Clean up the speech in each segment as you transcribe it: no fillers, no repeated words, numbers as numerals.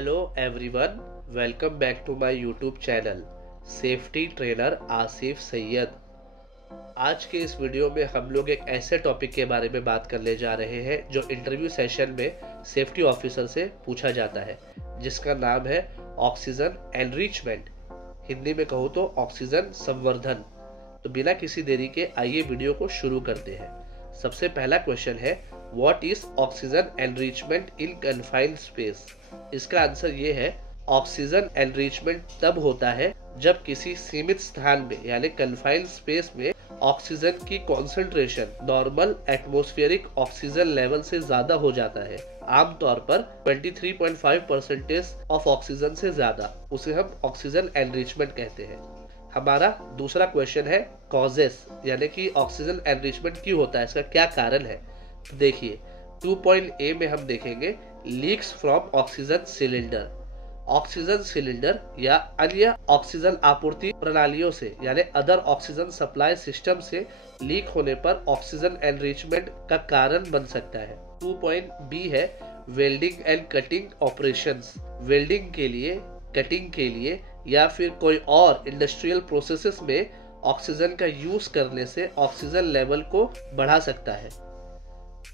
Hello everyone, welcome back to my YouTube channel safety trainer Asif Syed. आज के इस video में हम लोग एक ऐसे टॉपिक के बारे में बात करने जा रहे हैं जो इंटरव्यू सेशन में सेफ्टी ऑफिसर से पूछा जाता है, जिसका नाम है ऑक्सीजन एनरिचमेंट। हिंदी में कहूँ तो ऑक्सीजन संवर्धन। तो बिना किसी देरी के आइए वीडियो को शुरू करते हैं। सबसे पहला क्वेश्चन है, what is oxygen enrichment in confined space. इसका आंसर ये है, ऑक्सीजन एनरिचमेंट तब होता है जब किसी सीमित स्थान में यानी कन्फाइंड स्पेस में ऑक्सीजन की concentration normal atmospheric oxygen level से ज्यादा हो जाता है, आमतौर पर 23.5% ऑफ ऑक्सीजन से ज्यादा। उसे हम ऑक्सीजन एनरिचमेंट कहते हैं। हमारा दूसरा क्वेश्चन है, कॉजेस यानी कि ऑक्सीजन एनरिचमेंट क्यों होता है, इसका क्या कारण है। तो देखिए 2.A में हम देखेंगे, leaks from oxygen cylinder. Oxygen cylinder या अन्य ऑक्सीजन आपूर्ति प्रणालियों से यानी अदर ऑक्सीजन सप्लाई सिस्टम से लीक होने पर ऑक्सीजन एनरिचमेंट का कारण बन सकता है। 2.B है, welding and cutting operations. Welding के लिए, कटिंग के लिए या फिर कोई और इंडस्ट्रियल प्रोसेसेस में ऑक्सीजन का यूज करने से ऑक्सीजन लेवल को बढ़ा सकता है।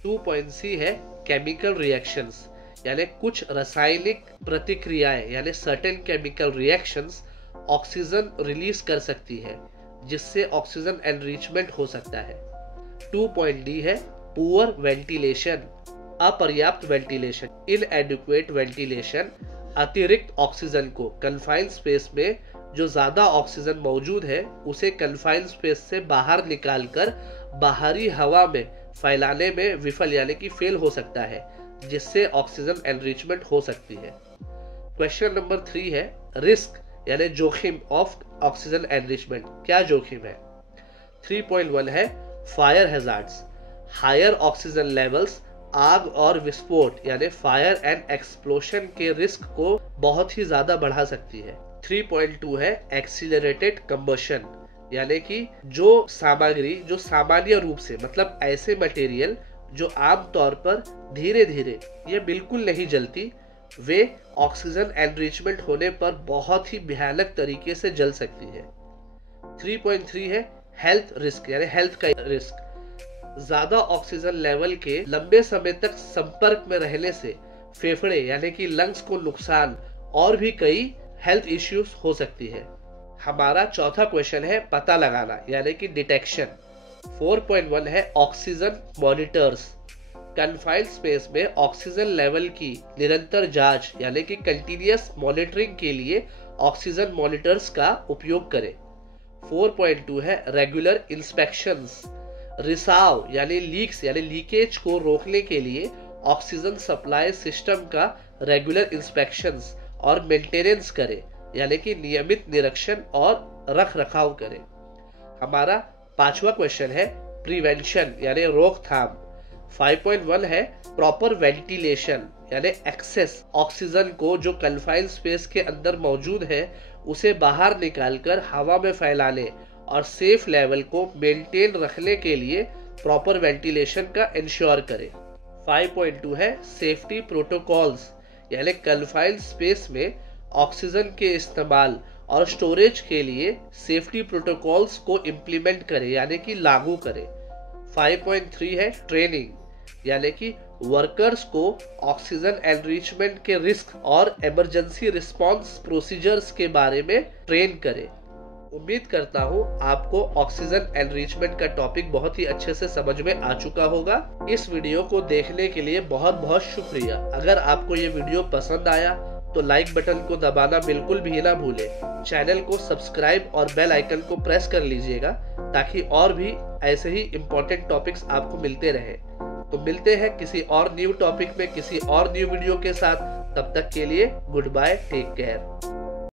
2.C है, केमिकल रिएक्शंस यानी कुछ रासायनिक प्रतिक्रियाएं यानी certain chemical reactions oxygen release कर सकती है, जिससे ऑक्सीजन एनरिचमेंट हो सकता है। 2.D है, पुअर वेंटिलेशन, अपर्याप्त वेंटिलेशन, इनएडिक्वेट वेंटिलेशन। अतिरिक्त ऑक्सीजन को कन्फाइंड स्पेस में जो ज्यादा ऑक्सीजन मौजूद है उसे कन्फाइंड स्पेस से बाहर निकालकर बाहरी हवा में फैलाने में विफल यानी कि फेल हो सकता है, जिससे ऑक्सीजन एनरिचमेंट हो सकती है। क्वेश्चन नंबर 3 है, रिस्क यानी जोखिम ऑफ ऑक्सीजन एनरिचमेंट। क्या जोखिम है। 3.1 है, fire hazards. Higher oxygen levels आग और विस्फोट यानी फायर एंड एक्सप्लोशन के रिस्क को बहुत ही ज्यादा बढ़ा सकती है। 3.2 है, एक्सीलरेटेड कंबशन यानी कि जो सामग्री जो सामान्य रूप से मतलब ऐसे मटेरियल जो आमतौर पर धीरे धीरे ये बिल्कुल नहीं जलती, वे ऑक्सीजन एनरिचमेंट होने पर बहुत ही भयानक तरीके से जल सकती है। 3.3 है, हेल्थ रिस्क यानी हेल्थ का रिस्क। ज्यादा ऑक्सीजन लेवल के लंबे समय तक संपर्क में रहने से फेफड़े यानी कि लंग्स को नुकसान और भी कई हेल्थ इश्यूज हो सकती है। हमारा चौथा क्वेश्चन है, पता लगाना यानी कि डिटेक्शन। 4.1 है, ऑक्सीजन मॉनिटर्स। कन्फाइंड स्पेस में ऑक्सीजन लेवल की निरंतर जांच यानी कि कंटिन्यूअस मॉनिटरिंग के लिए ऑक्सीजन मॉनिटर्स का उपयोग करें। 4.2 है, रेगुलर इंस्पेक्शंस। रिसाव यानी लीक्स यानी लीकेज को रोकने के लिए ऑक्सीजन सप्लाई सिस्टम का रेगुलर इंस्पेक्शंस और मेंटेनेंस करें यानी कि नियमित निरीक्षण और रख रखाव करें। हमारा पांचवा क्वेश्चन है, प्रिवेंशन यानी रोकथाम। 5.1 है, प्रॉपर वेंटिलेशन यानी एक्सेस ऑक्सीजन को जो कन्फाइंड स्पेस के अंदर मौजूद है उसे बाहर निकालकर हवा में फैलाने और सेफ लेवल को मेंटेन रखने के लिए प्रॉपर वेंटिलेशन का इंश्योर करें। 5.2 है, सेफ्टी प्रोटोकॉल्स यानी कन्फाइंड स्पेस में ऑक्सीजन के इस्तेमाल और स्टोरेज के लिए सेफ्टी प्रोटोकॉल्स को इम्प्लीमेंट करें यानी कि लागू करें। 5.3 है, ट्रेनिंग यानी कि वर्कर्स को ऑक्सीजन एनरिचमेंट के रिस्क और इमरजेंसी रिस्पांस प्रोसीजर्स के बारे में ट्रेन करें। उम्मीद करता हूँ आपको ऑक्सीजन एनरिचमेंट का टॉपिक बहुत ही अच्छे से समझ में आ चुका होगा। इस वीडियो को देखने के लिए बहुत बहुत शुक्रिया। अगर आपको ये वीडियो पसंद आया तो लाइक बटन को दबाना बिल्कुल भी ना भूलें। चैनल को सब्सक्राइब और बेल आइकन को प्रेस कर लीजिएगा ताकि और भी ऐसे ही इम्पोर्टेंट टॉपिक्स आपको मिलते रहे। तो मिलते हैं किसी और न्यू टॉपिक में किसी और न्यू वीडियो के साथ। तब तक के लिए गुड बाय, टेक केयर।